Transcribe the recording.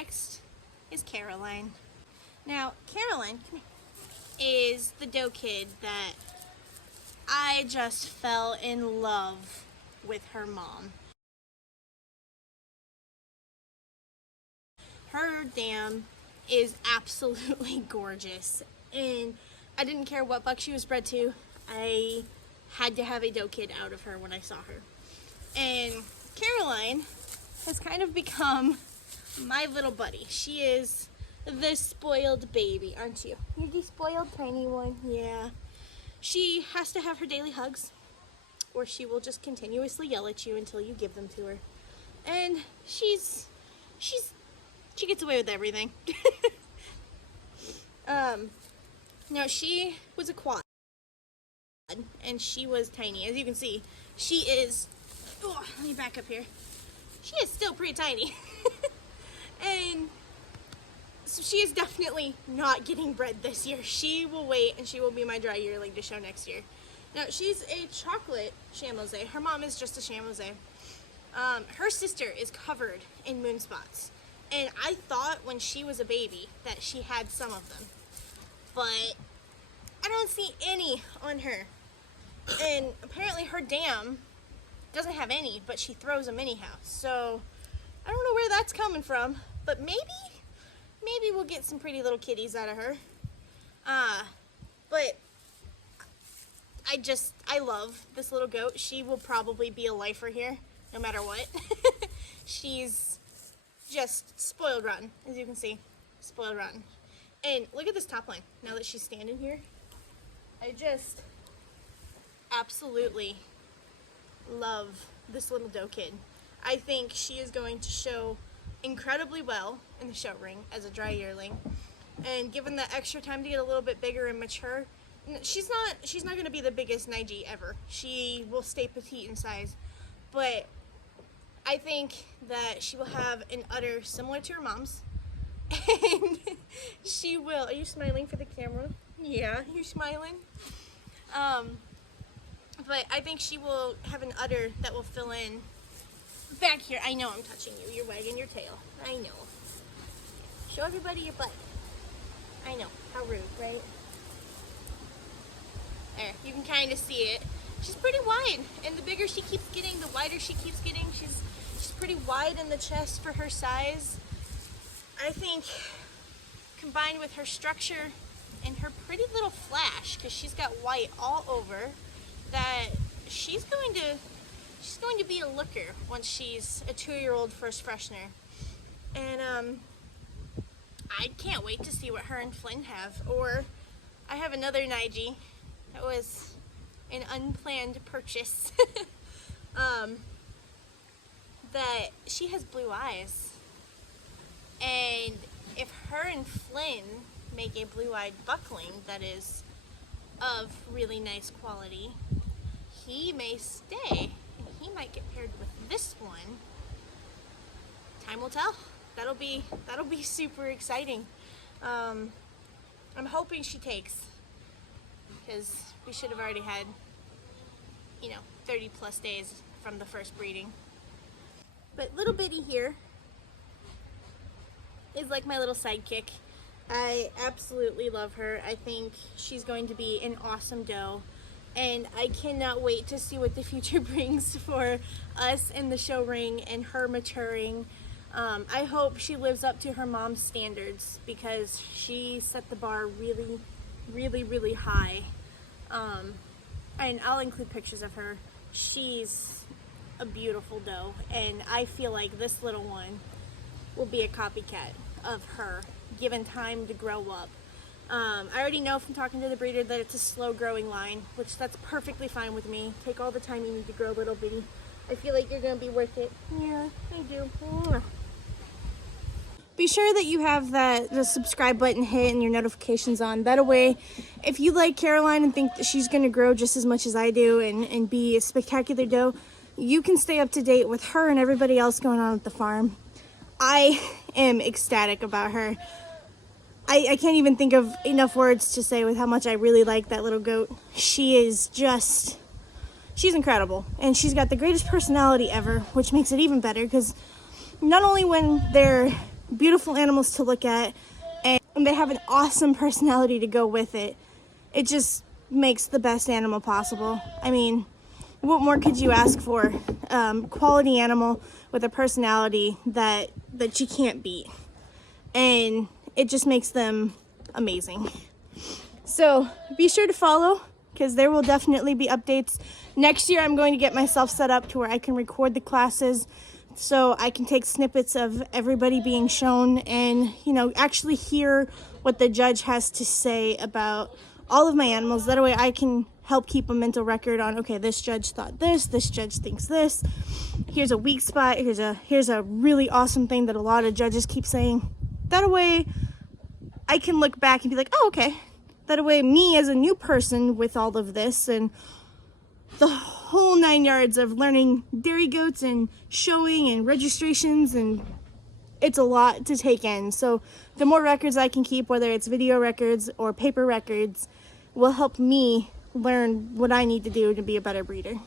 next is Caroline. Now, Caroline is the doe kid that I just fell in love with her mom. Her dam is absolutely gorgeous, and I didn't care what buck she was bred to. I had to have a doe kid out of her when I saw her. And Caroline has kind of become my little buddy. She is the spoiled baby, aren't you? You're the spoiled tiny one. Yeah. She has to have her daily hugs, or she will just continuously yell at you until you give them to her. And she gets away with everything. Now she was a quad, and she was tiny. As you can see, she is, oh, let me back up here. She is still pretty tiny. And so she is definitely not getting bred this year. She will wait, and she will be my dry yearling to show next year. Now, she's a chocolate Chamosay. Her mom is just a Chamosay. Her sister is covered in moon spots. And I thought when she was a baby that she had some of them. But I don't see any on her. And apparently her dam doesn't have any, but she throws them anyhow. So I don't know where that's coming from, but maybe we'll get some pretty little kitties out of her. But I love this little goat. She will probably be a lifer here, no matter what. She's just spoiled rotten, as you can see. Spoiled rotten. And look at this top line, now that she's standing here. I just absolutely love this little doe kid. I think she is going to show incredibly well in the show ring as a dry yearling. And given that extra time to get a little bit bigger and mature, she's not going to be the biggest Nige ever. She will stay petite in size. But I think that she will have an udder similar to her mom's. And she will, are you smiling for the camera? Yeah, you're smiling. But I think she will have an udder that will fill in back here. I know I'm touching you. You're wagging your tail. I know. Show everybody your butt. I know. How rude, right? There, you can kind of see it. She's pretty wide, and the bigger she keeps getting, the wider she keeps getting. She's pretty wide in the chest for her size. I think combined with her structure and her pretty little flash, because she's got white all over, that she's going to be a looker once she's a 2-year-old first freshener. And I can't wait to see what her and Flynn have. Or I have another Nige that was an unplanned purchase. That she has blue eyes. And if her and Flynn make a blue-eyed buckling that is of really nice quality, he may stay, and he might get paired with this one. Time will tell. That'll be super exciting. I'm hoping she takes, because we should have already had, 30 plus days from the first breeding. But little bitty here is like my little sidekick. I absolutely love her. I think she's going to be an awesome doe, and I cannot wait to see what the future brings for us in the show ring and her maturing. I hope she lives up to her mom's standards, because she set the bar really, really, really high. And I'll include pictures of her. She's a beautiful doe, and I feel like this little one will be a copycat of her, given time to grow up. I already know from talking to the breeder that it's a slow growing line, which that's perfectly fine with me. Take all the time you need to grow, little bitty. I feel like you're gonna be worth it. Yeah, I do. Be sure that you have the subscribe button hit and your notifications on. That way, if you like Caroline and think that she's gonna grow just as much as I do and be a spectacular doe, you can stay up to date with her and everybody else going on at the farm. I am ecstatic about her. I can't even think of enough words to say with how much I really like that little goat. She's incredible. And she's got the greatest personality ever, which makes it even better, because not only when they're beautiful animals to look at, and they have an awesome personality to go with it. It just makes the best animal possible. I mean, what more could you ask for? Quality animal with a personality that you can't beat. And it just makes them amazing. So be sure to follow, because there will definitely be updates. Next year I'm going to get myself set up to where I can record the classes, so I can take snippets of everybody being shown and, you know, actually hear what the judge has to say about all of my animals. That way I can help keep a mental record on, okay, this judge thought this judge thinks this, here's a weak spot, here's a really awesome thing that a lot of judges keep saying. That way I can look back and be like, oh, okay. That way me as a new person with all of this and the whole 9 yards of learning dairy goats and showing and registrations, and it's a lot to take in. So the more records I can keep, whether it's video records or paper records, will help me learn what I need to do to be a better breeder.